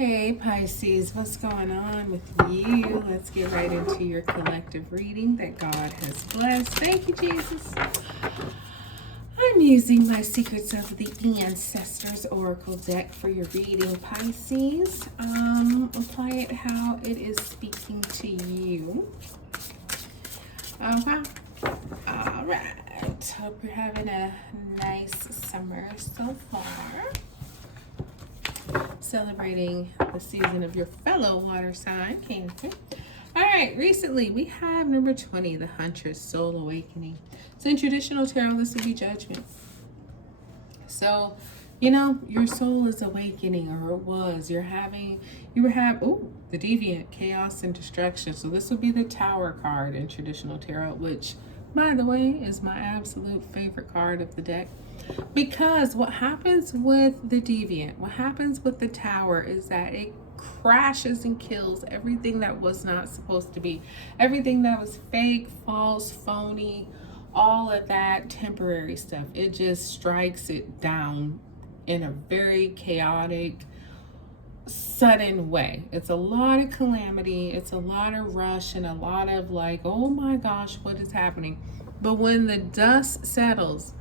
Hey Pisces, what's going on with you? Let's get right into your collective reading that God has blessed. Thank you, Jesus. I'm using my Secrets of the Ancestors Oracle deck for your reading, Pisces. Apply it how it is speaking to you. Okay. All right. Hope you're having a nice summer so far. Celebrating the season of your fellow water sign, Cancer. All right, recently we have number 20, the Huntress Soul Awakening. So in traditional tarot, this would be judgment. So, your soul is awakening, or it was. You were having, the Deviant, Chaos and Destruction. So this would be the Tower card in traditional tarot, which, by the way, is my absolute favorite card of the deck. Because what happens with the Deviant, what happens with the Tower is that it crashes and kills everything that was not supposed to be. Everything that was fake, false, phony, all of that temporary stuff. It just strikes it down in a very chaotic, sudden way. It's a lot of calamity. It's a lot of rush and a lot of like, oh my gosh, what is happening? But when the dust settles,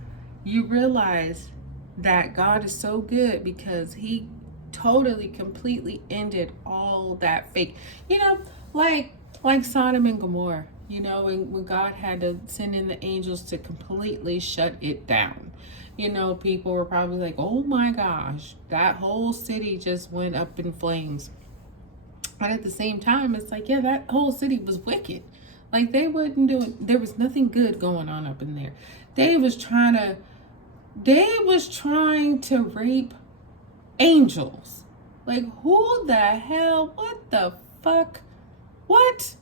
you realize that God is so good because he totally, completely ended all that fake, like Sodom and Gomorrah, when God had to send in the angels to completely shut it down. People were probably like, oh my gosh, that whole city just went up in flames. But at the same time, it's like, yeah, that whole city was wicked. Like they wouldn't do it. There was nothing good going on up in there. They was trying to rape angels. Like, who the hell? What the fuck? What?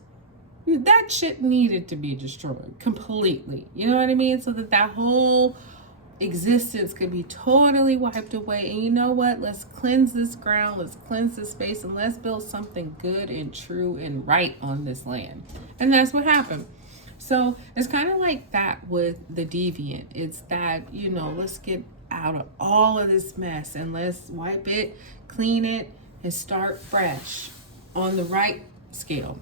That shit needed to be destroyed completely. You know what I mean? So that whole existence could be totally wiped away. And you know what? Let's cleanse this ground. Let's cleanse this space. And let's build something good and true and right on this land. And that's what happened. So it's kind of like that with the Deviant. It's that, let's get out of all of this mess and let's wipe it, clean it, and start fresh on the right scale.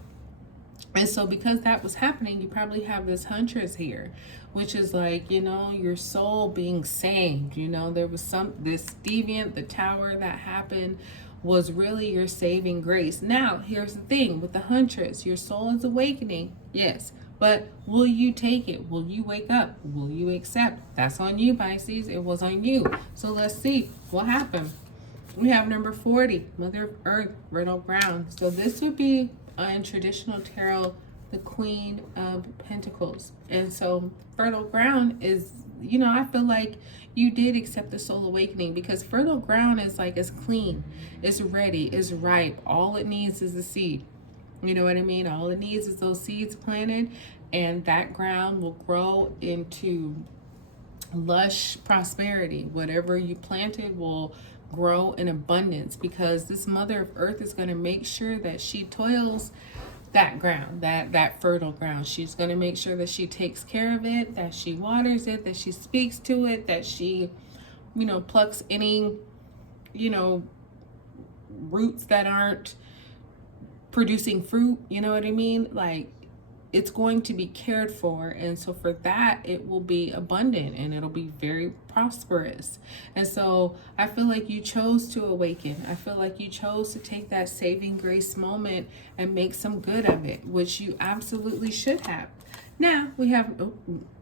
And so because that was happening, you probably have this Huntress here, which is like, your soul being saved. There was this Deviant, the Tower that happened was really your saving grace. Now, here's the thing with the Huntress, your soul is awakening, yes. But will you take it? Will you wake up? Will you accept? That's on you, Pisces. It was on you. So let's see what happened. We have number 40, Mother of Earth, fertile ground. So this would be in traditional tarot, the Queen of Pentacles. And so fertile ground is, I feel like you did accept the soul awakening because fertile ground is like, it's clean, it's ready, it's ripe. All it needs is the seed. You know what I mean? All it needs is those seeds planted, and that ground will grow into lush prosperity. Whatever you planted will grow in abundance because this Mother of Earth is going to make sure that she toils that ground, that fertile ground. She's going to make sure that she takes care of it, that she waters it, that she speaks to it, that she, plucks any, roots that aren't producing fruit, you know what I mean? Like, it's going to be cared for, and so for that it will be abundant and it'll be very prosperous. And so I feel like you chose to awaken. I feel like you chose to take that saving grace moment and make some good of it, which you absolutely should have. Now we have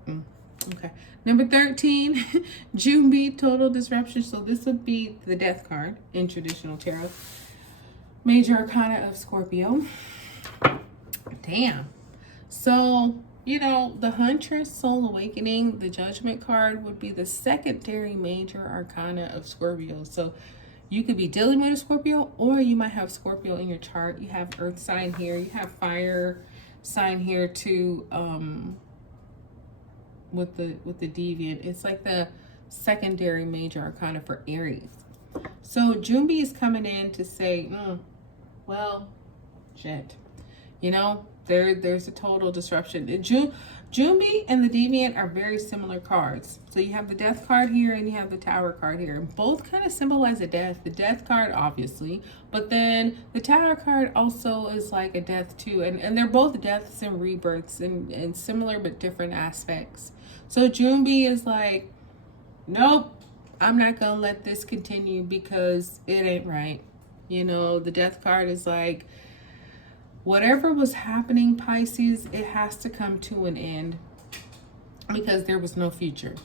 okay, number 13, Junbi, total disruption. So this would be the Death card in traditional tarot. Major Arcana of Scorpio. Damn. So, the Huntress Soul Awakening, the Judgment card would be the secondary major arcana of Scorpio. So you could be dealing with a Scorpio, or you might have Scorpio in your chart. You have Earth sign here. You have fire sign here too, with the Deviant. It's like the secondary major arcana for Aries. So Junbi is coming in to say, well, shit. You know, there's a total disruption. Junbi and the Deviant are very similar cards. So you have the Death card here and you have the Tower card here. Both kind of symbolize a death. The Death card, obviously, but then the Tower card also is like a death too. And they're both deaths and rebirths in similar but different aspects. So Junbi is like, nope, I'm not going to let this continue because it ain't right. You know, the Death card is like, whatever was happening, Pisces, it has to come to an end because there was no future.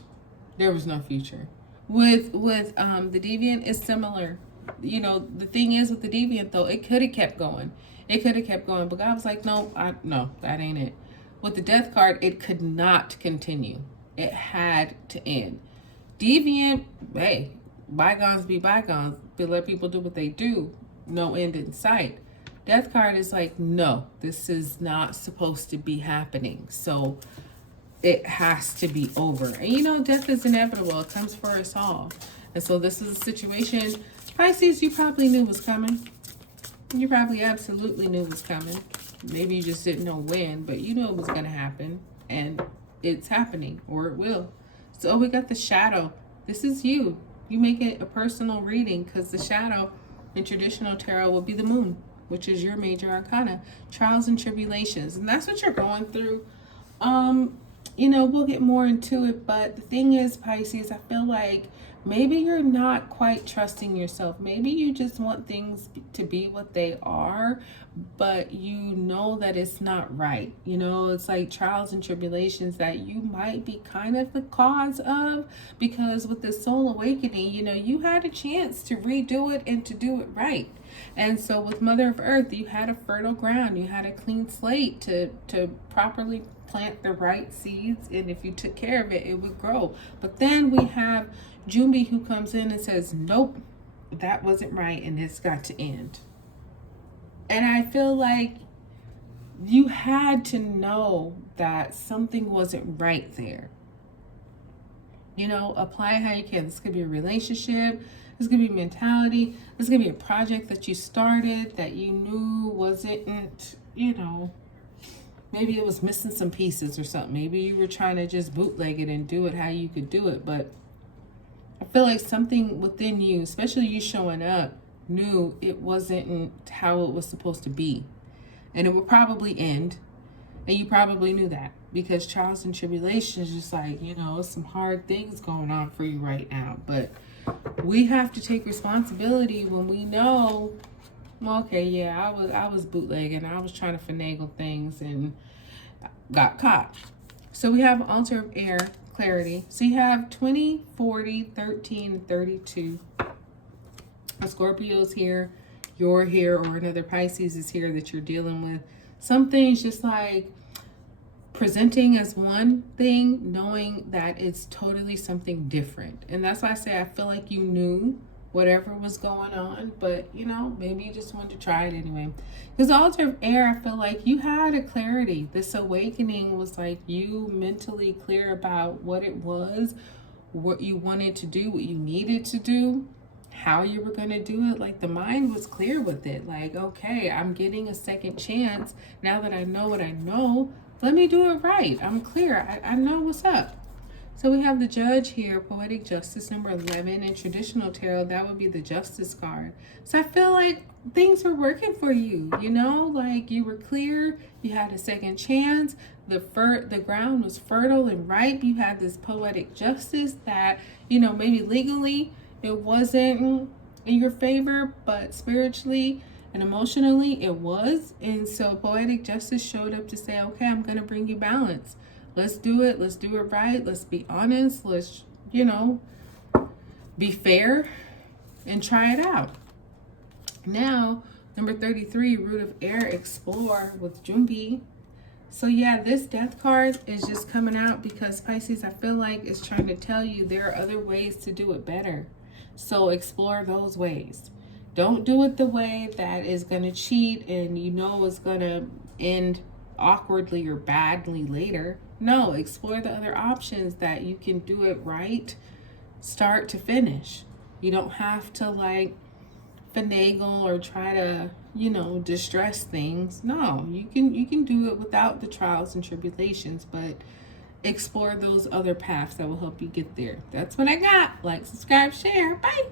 There was no future. With the Deviant is similar. You know, the thing is with the Deviant though, it could have kept going. It could have kept going, but God was like, no, no, that ain't it. With the Death card, it could not continue. It had to end. Deviant, hey, bygones be bygones. But let people do what they do. No end in sight. Death card is like, no, this is not supposed to be happening. So it has to be over. And you know, death is inevitable. It comes for us all. And so this is a situation, Pisces, you probably knew was coming. You probably absolutely knew was coming. Maybe you just didn't know when, but you knew it was going to happen. And it's happening, or it will. So we got the shadow. This is you. You make it a personal reading because the shadow in traditional tarot will be the moon, which is your major arcana, trials and tribulations. And that's what you're going through. You know, we'll get more into it, but the thing is, Pisces, I feel like maybe you're not quite trusting yourself. Maybe you just want things to be what they are, but you know that it's not right. You know, it's like trials and tribulations that you might be kind of the cause of, because with the soul awakening, you know, you had a chance to redo it and to do it right. And so with Mother of Earth, you had a fertile ground, you had a clean slate to properly plant the right seeds, and if you took care of it, it would grow. But then we have Junbi who comes in and says, nope, that wasn't right and it's got to end. And I feel like you had to know that something wasn't right there. You know, apply how you can. This could be a relationship. This could be mentality. This could be a project that you started that you knew wasn't, you know, maybe it was missing some pieces or something. Maybe you were trying to just bootleg it and do it how you could do it. But I feel like something within you, especially you showing up, knew it wasn't how it was supposed to be. And it would probably end. And you probably knew that. Because trials and tribulations, just like, you know, some hard things going on for you right now. But we have to take responsibility when we know, well, okay, yeah, I was bootlegging. I was trying to finagle things and got caught. So we have altar of air, clarity. So you have 20, 40, 13, and 32. A Scorpio's here, you're here, or another Pisces is here that you're dealing with. Some things just like presenting as one thing, knowing that it's totally something different. And that's why I say I feel like you knew whatever was going on, but you know, maybe you just wanted to try it anyway. Because the altar of air, I feel like you had a clarity. This awakening was like you mentally clear about what it was, what you wanted to do, what you needed to do, how you were going to do it. Like the mind was clear with it. Like, okay, I'm getting a second chance. Now that I know what I know, let me do it right. I'm clear. I know what's up. So we have the Judge here, Poetic Justice number 11. In traditional tarot, that would be the Justice card. So I feel like things were working for you, you know, like you were clear, you had a second chance, the ground was fertile and ripe. You had this poetic justice that, you know, maybe legally it wasn't in your favor, but spiritually and emotionally it was. And so poetic justice showed up to say, okay, I'm going to bring you balance. Let's do it. Let's do it right. Let's be honest. Let's, you know, be fair and try it out. Now, number 33, root of air, explore with Junbi. So yeah, this death card is just coming out because Pisces, I feel like, is trying to tell you there are other ways to do it better. So explore those ways. Don't do it the way that is going to cheat and you know it's going to end awkwardly or badly later. No, explore the other options that you can do it right, start to finish. You don't have to like finagle or try to, distress things. No, you can do it without the trials and tribulations, but explore those other paths that will help you get there. That's what I got. Like, subscribe, share. Bye.